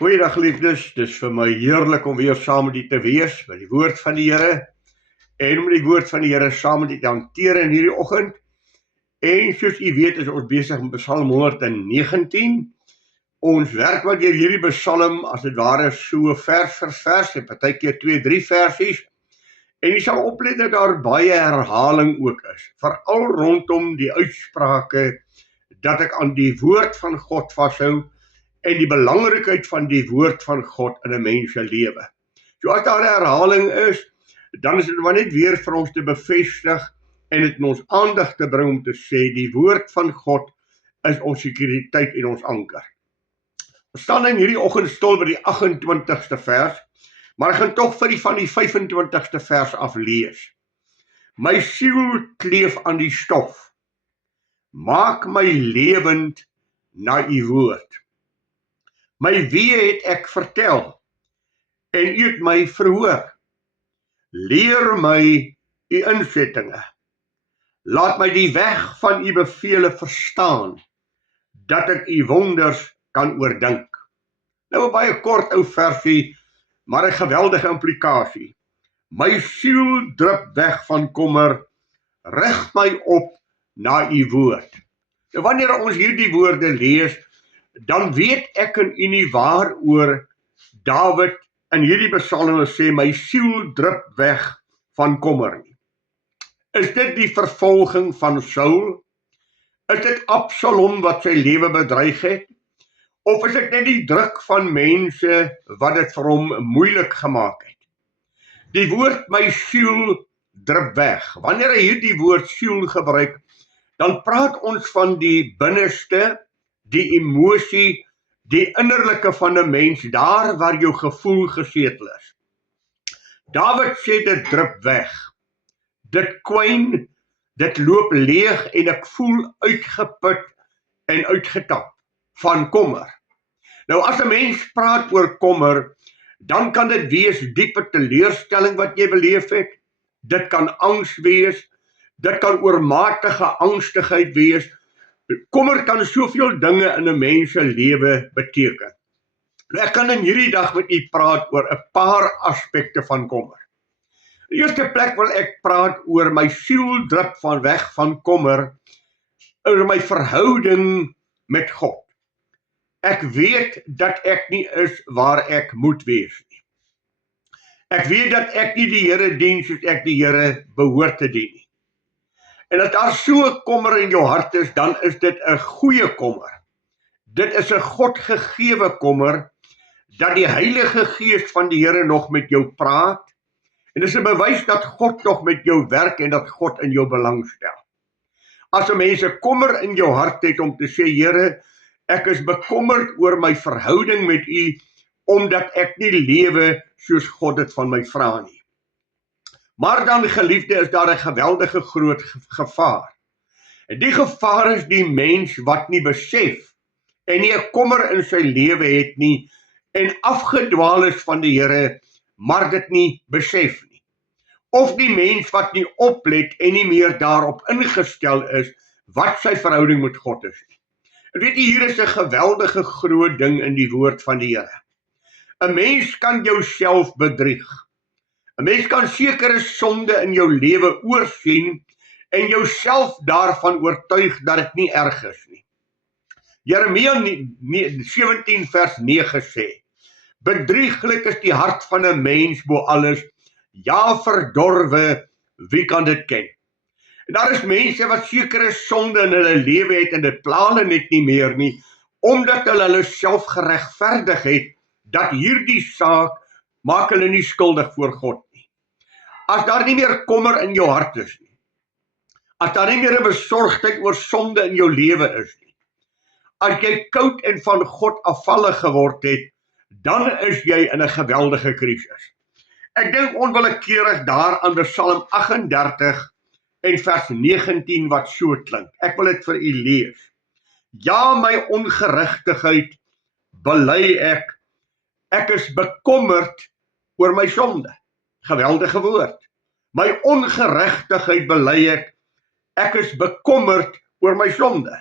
Goeiedag liefdes, dis vir my heerlik om weer saam met u te wees by die woord van die Here en om die woord van die Here saam met u te hanteer in hierdie oggend. En soos u weet is ons besig met Psalm 119. Ons werk wat deur hierdie Psalm as dit ware so vers vir vers, en partykeer 2-3 versies. En jy sal oplet dat daar baie herhaling ook is, veral rondom die uitsprake dat ek aan die woord van God vashou en die belangrikheid van die woord van God in 'n mens se lewe. So as daar 'n herhaling is, dan is dit maar net weer vir ons te bevestig en dit in ons aandag te bring om te sê, die woord van God is ons sekuriteit en ons anker. Ons staan in hierdie oggend stil by die 28ste vers, maar ek gaan tog van die 25ste vers af lees. My siel kleef aan die stof, maak my lewend na u woord. My wee het ek vertel, en u het my verhoor. Leer my u insettinge. Laat my die weg van u bevele verstaan, dat ek u wonders kan oordink. Nou 'n baie kort ou versie, maar 'n geweldige implikasie. My siel drup weg van kommer, rig my op na u woord. Nou wanneer ons hierdie woorde lees, dan weet ek en u nie waaroor Dawid in hierdie psalme sê, my siel drup weg van kommer nie. Is dit die vervolging van Saul? Is dit Absalom wat sy lewe bedreig het? Of is dit net die druk van mense wat dit vir hom moeilik gemaak het? Die woord my siel drup weg. Wanneer hy hierdie woord siel gebruik, dan praat ons van die binneste, die emosie, die innerlike van 'n mens, daar waar jou gevoel gesetel is. Dawid sê dit drup weg. Dit kwyn, dit loop leeg en ek voel uitgeput en uitgetap van kommer. Nou as 'n mens praat oor kommer, dan kan dit wees diepe teleurstelling wat jy beleef het. Dit kan angs wees, dit kan oormatige angstigheid wees. Kommer kan soveel dinge in 'n mens se lewe beteken. Ek kan in hierdie dag met u praat oor 'n paar aspekte van kommer. Die eerste plek wil ek praat oor my siel drup van weg van kommer, oor my verhouding met God. Ek weet dat ek nie is waar ek moet wees nie. Ek weet dat ek nie die Here dien soos ek die Here behoort te dien nie. En as daar so kommer in jou hart is, dan is dit 'n goeie kommer. Dit is 'n God-gegewe kommer, dat die Heilige Gees van die Here nog met jou praat, en dit is 'n bewys dat God nog met jou werk en dat God in jou belangstel. As 'n mens 'n kommer in jou hart het om te sê, Here, ek is bekommerd oor my verhouding met u, omdat ek nie lewe soos God dit van my vra nie. Maar dan, geliefde, is daar 'n geweldige groot gevaar. En die gevaar is die mens wat nie besef en nie 'n kommer in sy lewe het nie en afgedwaal is van die Here, maar dit nie besef nie. Of die mens wat nie oplet en nie meer daarop ingestel is wat sy verhouding met God is nie. En weet jy, hier is 'n geweldige groot ding in die woord van die Here. 'n Mens kan jouself bedrieg. 'n Mens kan sekere sonde in jou lewe oorsien en jouself daarvan oortuig dat dit nie erg is nie. Jeremia 17 vers 9 sê, bedrieglik is die hart van 'n mens bo alles, ja verdorwe, wie kan dit ken? En daar is mense wat sekere sonde in hulle lewe het en dit pla hulle net nie meer nie, omdat hulle self geregverdig het, dat hierdie saak maak hulle nie skuldig voor God nie. As daar nie meer kommer in jou hart is nie, as daar nie meer 'n besorgdheid oor sonde in jou lewe is nie, as jy koud en van God afvallig geword het, dan is jy in 'n geweldige krisis. Ek dink onwillekeurig daar aan Psalm 38 en vers 19 wat so klink. Ek wil dit vir u lees. Ja, my ongeregtigheid bely ek is bekommerd oor my sonde. Geweldige woord. My ongeregtigheid bely ek is bekommerd oor my sonde.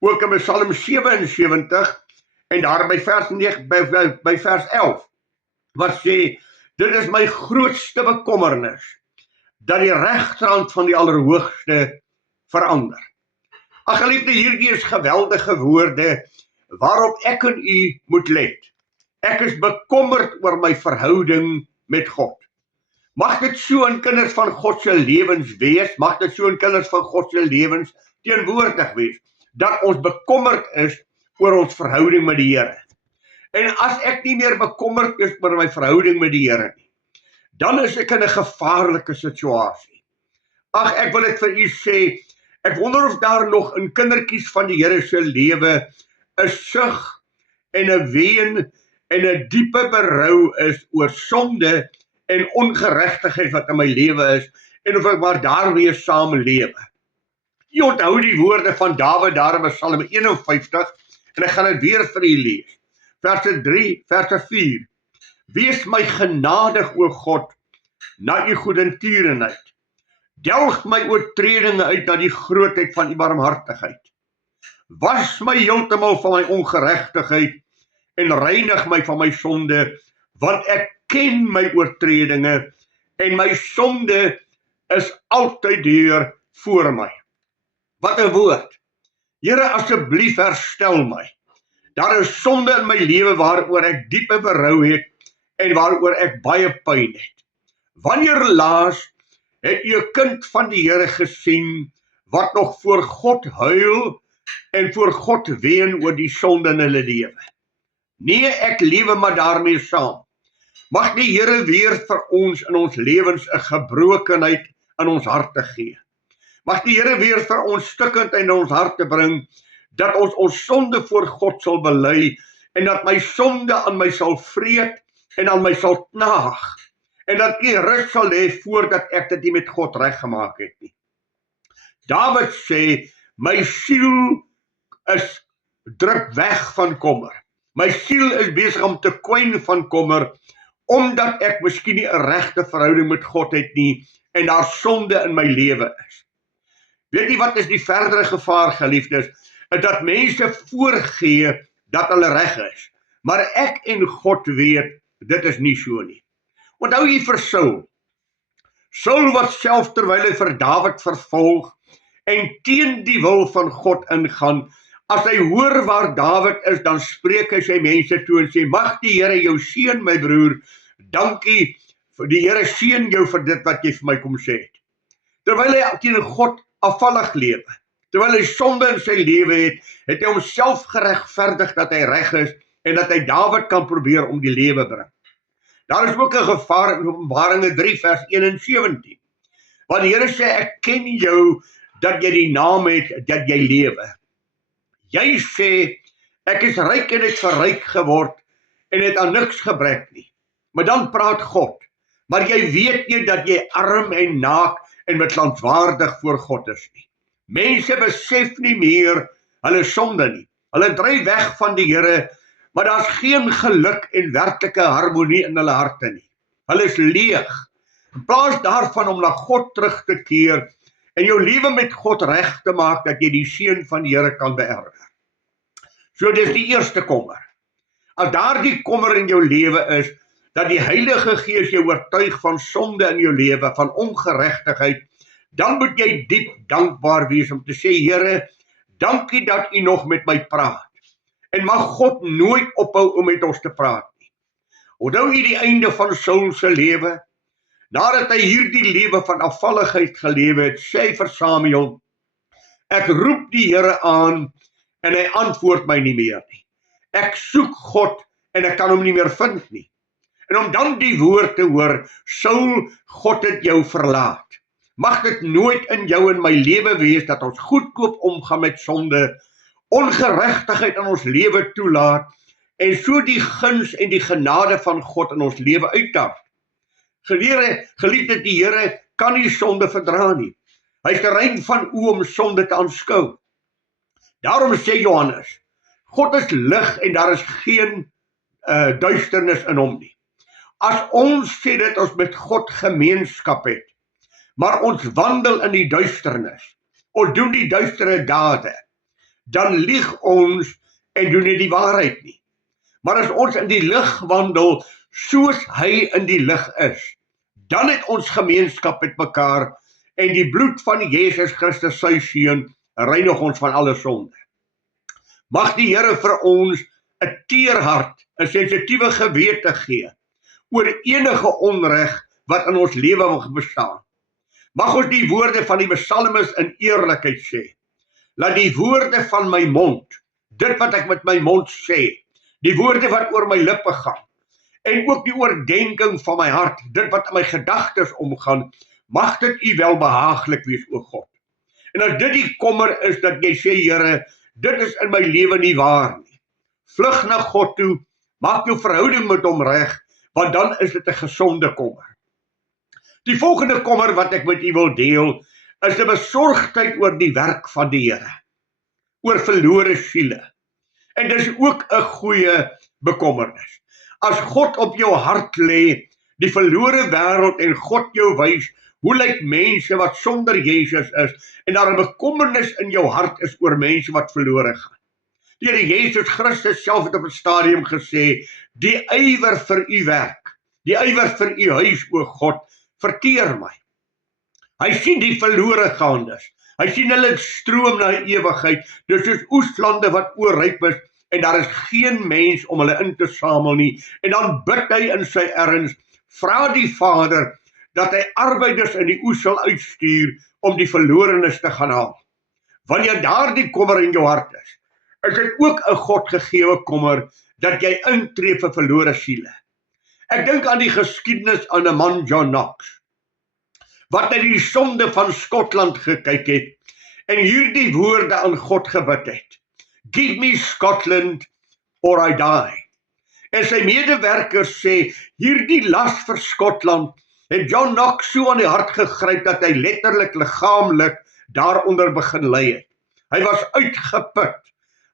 Ook in Psalm 77 En daar by vers 9, by vers 11, wat sê, dit is my grootste bekommernis, dat die regterhand van die Allerhoogste verander. Ag geliefde, hierdie is geweldige woorde, waarop ek en u moet let. Ek is bekommerd oor my verhouding met God. Mag dit so in kinders van God se lewens wees, mag dit so in kinders van God se lewens teenwoordig wees, dat ons bekommerd is oor ons verhouding met die Here. En as ek nie meer bekommerd is oor my verhouding met die Here nie, dan is ek in 'n gevaarlike situasie. Ag, ek wil dit vir u sê, ek wonder of daar nog in kindertjies van die Here se lewe 'n sug en 'n ween en 'n diepe berou is oor sonde en ongeregtigheid wat in my lewe is, en of ek maar daarmee saam lewe. Jy onthou die woorde van Dawid daar in Psalm 51, en ek gaan dit weer vir u lees. Verse 3, verse 4. Wees my genadig, o God, na u goedertierenheid. Delg my oortredinge uit na die grootheid van u barmhartigheid. Was my heeltemal van my ongeregtigheid en reinig my van my sonde, want ek ken my oortredinge en my sonde is altyd deur voor my. Wat 'n woord. Here, asseblief herstel my. Daar is sonde in my lewe waaroor ek diepe berou het en waaroor ek baie pyn het. Wanneer laas het u 'n kind van die Here gesien wat nog voor God huil en voor God ween oor die sonde in hulle lewe? Nee, ek lewe maar daarmee saam. Mag die Here weer vir ons in ons lewens 'n gebrokenheid in ons harte gee. Mag die Here weer vir ons stikkend in ons harte bring, dat ons sonde voor God sal bely, en dat my sonde aan my sal vreet, en aan my sal knaag, en dat ek rus sal hê voordat ek dit nie met God reggemaak het nie. Dawid sê, my siel is druk weg van kommer. My siel is besig om te kwyn van kommer, omdat ek miskien nie 'n regte verhouding met God het nie, en daar sonde in my lewe is. Weet jy wat is die verdere gevaar, geliefdes? Dat mense voorgee dat hulle reg is. Maar ek en God weet, dit is nie so nie. Onthou jy vir Saul? Saul wat self terwyl hy vir Dawid vervolg en teen die wil van God ingaan, as hy hoor waar Dawid is, dan spreek hy sy mense toe en sê, mag die Here jou seën, my broer, dankie, die Here seën jou vir dit wat jy vir my kom sê het. Terwyl hy teen God afvallig lewe, terwyl hy sonde in sy lewe het, het hy homself geregverdig dat hy reg is, en dat hy Dawid kan probeer om die lewe bring. Daar is ook 'n gevaar in Openbaringe 3 vers 1 en 17. Want die Here sê, ek ken jou, dat jy die naam het, dat jy lewe. Jy sê, ek is ryk en het verryk geword, en het aan niks gebrek nie. Maar dan praat God, maar jy weet nie dat jy arm en naak en betlanswaardig voor God is nie. Mense besef nie meer hulle sonde nie. Hulle dryf weg van die Here, maar daar's geen geluk en werklike harmonie in hulle harte nie. Hulle is leeg. In plaas daarvan om na God terug te keer en jou lewe met God reg te maak, dat jy die seën van die Here kan beerwe. So dis die eerste kommer. As daardie kommer in jou lewe is, dat die Heilige Gees jou oortuig van sonde in jou lewe, van ongeregtigheid, dan moet jy diep dankbaar wees om te sê, Here, dankie dat u nog met my praat. En mag God nooit ophou om met ons te praat nie. Onthou jy die einde van Saul se lewe? Nadat hy hierdie lewe van afvalligheid gelewe het, sê hy vir Samuel, ek roep die Here aan, en hy antwoord my nie meer nie. Ek soek God, en ek kan hom nie meer vind nie. En om dan die woord te hoor, Saul, God het jou verlaat. Mag dit nooit in jou en my lewe wees, dat ons goedkoop omgaan met sonde, ongeregtigheid in ons lewe toelaat, en so die guns en die genade van God in ons lewe uittap. Geliefde, die Here kan nie sonde verdra nie. Hy is rein van oë om sonde te aanskou. Daarom sê Johannes, God is lig en daar is geen duisternis in hom nie. As ons sê dat ons met God gemeenskap het, maar ons wandel in die duisternis, ons doen die duistere dade, dan lieg ons en doen nie die waarheid nie. Maar as ons in die lig wandel, soos hy in die lig is, dan het ons gemeenskap met mekaar, en die bloed van Jesus Christus, sy seun, reinig ons van alle sonde. Mag die Here vir ons 'n teer hart, 'n sensitiewe gewete gee, oor enige onreg wat in ons lewe mag bestaan. Mag ons die woorde van die psalmis in eerlikheid sê. Laat die woorde van my mond, dit wat ek met my mond sê, die woorde wat oor my lippe gaan, en ook die oordenking van my hart, dit wat in my gedagtes omgaan, mag dit u welbehaaglik wees, o God. En as dit die kommer is dat jy sê, Here, dit is in my lewe nie waar nie, vlug na God toe, maak jou verhouding met hom reg, want dan is dit 'n gesonde kommer. Die volgende kommer wat ek met u wil deel, is 'n besorgdheid oor die werk van die Here, oor verlore siele. En dis ook 'n goeie bekommernis. As God op jou hart lê, die verlore wêreld, en God jou wys, hoe lyk mense wat sonder Jesus is, en daar 'n bekommernis in jou hart is oor mense wat verlore gaan. Die Here Jesus Christus self het op 'n stadium gesê, die ywer vir u werk, die ywer vir u huis, o God, verteer my. Hy sien die verlore gaandes, hy sien hulle stroom na ewigheid, dis soos oeslande wat oorryp is, en daar is geen mens om hulle in te samel nie, en dan bid hy in sy erns, vra die Vader, dat hy arbeiders in die oes sal uitstuur, om die verlorenes te gaan haal. Wanneer daar die kommer in jou hart is dit ook 'n God gegewe kommer, dat jy intree vir verlore siele. Ek dink aan die geskiedenis aan 'n man, John Knox, wat na die sonde van Skotland gekyk het, en hierdie woorde aan God gebid het. Give me Scotland, or I die. En sy medewerkers sê, hierdie las vir Skotland, het John Knox so aan die hart gegryp, dat hy letterlik liggaamlik daaronder begin ly het. Hy was uitgeput,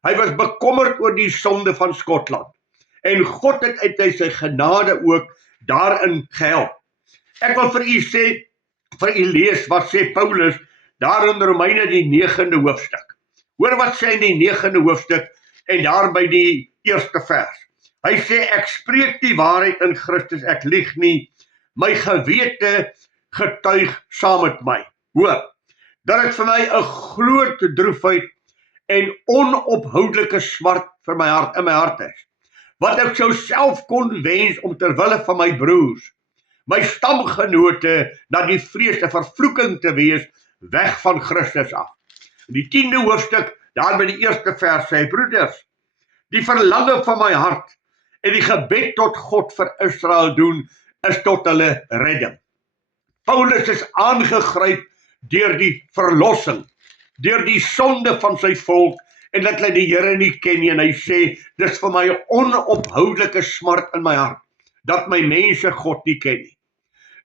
hy was bekommerd oor die sonde van Skotland, en God het uit sy genade ook daarin gehelp. Ek wil vir u sê, vir u lees, wat sê Paulus, daar in Romeine die 9de hoofstuk. Hoor wat sê in die 9de hoofstuk, en daar by die 1ste vers. Hy sê, ek spreek die waarheid in Christus, ek lieg nie, my gewete getuig saam met my. Hoor, dat het vir my 'n groot droefheid en onophoudelike smart vir my hart, in my hart is, wat ek sou self kon wens om ter wille van my broers, my stamgenote, dat die vrees 'n vervloeking te wees, weg van Christus af. In die 10de hoofstuk, daar by die 1ste vers sê, broeders, die verlange van my hart, en die gebed tot God vir Israel doen, is tot hulle redding. Paulus is aangegryp deur die verlossing, deur die sonde van sy volk, en dat hulle die Here nie ken nie, en hy sê, dis vir my 'n onophoudelike smart in my hart, dat my mense God nie ken nie.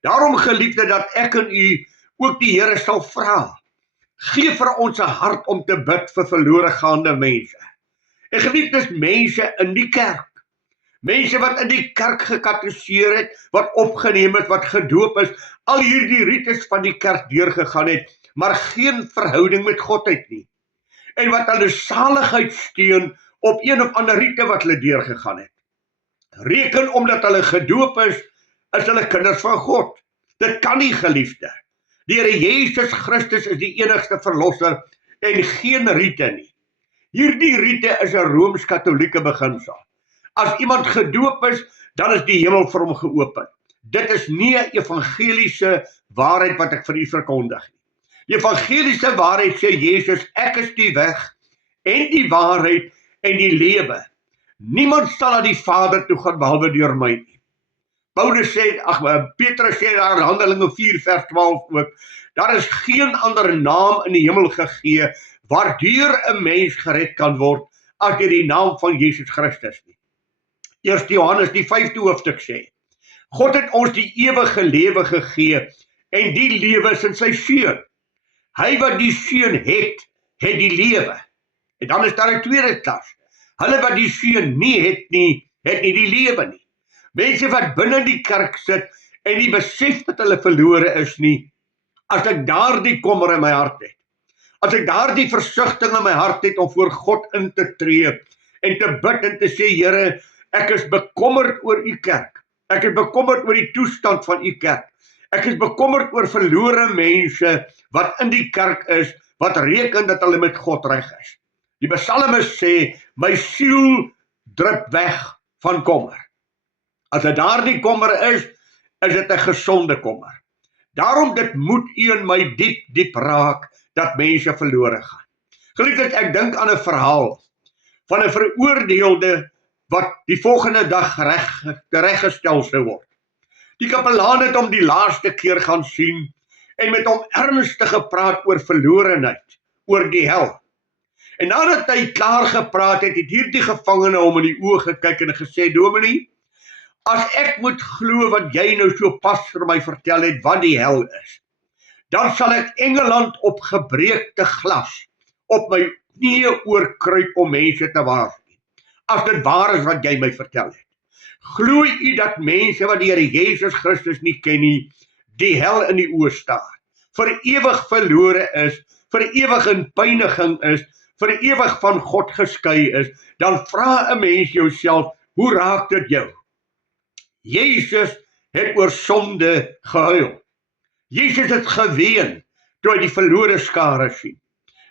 Daarom, geliefde, dat ek en u ook die Here sal vra, gee vir ons 'n hart om te bid vir verlore gaande mense. En geliefdes, mense in die kerk, mense wat in die kerk gekatechiseer het, wat opgeneem het, wat gedoop is, al hierdie rites van die kerk deurgegaan het, maar geen verhouding met God het nie. En wat hulle saligheid steun op een of ander rite wat hulle deurgegaan het. Reken omdat hulle gedoop is hulle kinders van God. Dit kan nie, geliefde. Die Here Jesus Christus is die enigste verlosser en geen rite nie. Hierdie rite is 'n rooms-katholieke beginsel. As iemand gedoop is, dan is die hemel vir hom geopen. Dit is nie 'n evangeliese waarheid wat ek vir u verkondig nie. Die evangeliese waarheid sê Jesus, ek is die weg en die waarheid en die lewe. Niemand sal na die Vader toe gaan behalwe deur my nie. Paulus sê, Petrus sê daar in Handelinge 4 vers 12 ook, daar is geen ander naam in die hemel gegee waardeur 'n mens gered kan word as deur die naam van Jesus Christus nie. 1 Johannes die 5de hoofstuk sê, God het ons die ewige lewe gegee en die lewe is in sy seun. Hy wat die seun het die lewe. En dan is daar 'n tweede klas. Hulle wat die seun nie het nie die lewe nie. Mense wat binne die kerk sit en nie besef dat hulle verlore is nie, as ek daardie kommer in my hart het, as ek daardie versigtiging in my hart het om voor God in te tree en te bid en te sê, Here, Ek is bekommerd oor u kerk. Ek is bekommerd oor die toestand van u kerk. Ek is bekommerd oor verlore mense wat in die kerk is, wat reken dat hulle met God reg is. Die psalmis sê, my siel drup weg van kommer. As dit daardie kommer is dit 'n gesonde kommer. Daarom dit moet u en my diep raak, dat mense verlore gaan. Geliefdes, ek dink aan 'n verhaal van 'n veroordeelde wat die volgende dag tereggestel sou word. Die kapelaan het hom die laaste keer gaan sien en met hom ernstig gepraat oor verlorenheid, oor die hel. En nadat hy klaar gepraat het hierdie gevangene hom in die oë gekyk en gesê, Dominee, as ek moet glo wat jy nou so pas vir my vertel het, wat die hel is, dan sal ek Engeland op gebreekte glas op my knieë oorkruip om mense te waarsku. As dit waar is wat jy my vertel het. Glo u dat mense wat die Here Jesus Christus nie ken nie, die hel in die oë staar, vir ewig verlore is, vir ewig in pyniging is, vir ewig van God geskei is, dan vra 'n mens jouself, hoe raak dit jou? Jesus het oor sonde gehuil. Jesus het geween toe hy die verlore skare sien.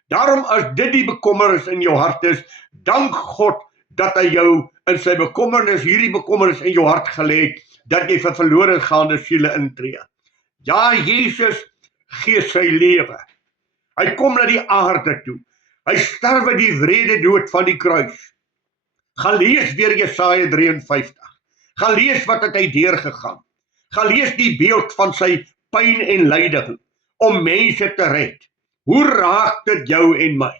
Daarom as dit die bekommernis in jou hart is, dank God dat hy jou in sy bekommernis, hierdie bekommernis in jou hart gelê het, dat jy vir verlore gaande siele intree. Ja, Jesus gee sy lewe. Hy kom na die aarde toe. Hy sterwe die wrede dood van die kruis. Gaan lees weer Jesaja 53. Gaan lees wat het hy deurgegaan. Gaan lees die beeld van sy pyn en lyding om mense te red. Hoe raak dit jou en my?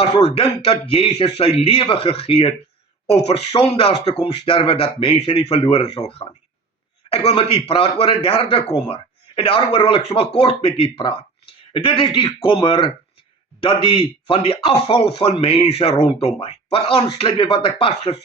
As ons dink dat Jesus sy lewe gegee het om vir sondaars te kom sterwe, dat mense nie verlore sal gaan nie. Ek wil met u praat oor 'n derde kommer. En daaroor wil ek sommer kort met u praat. En dit is die kommer dat van die afval van mense rondom my, wat aansluit by wat ek pas gesê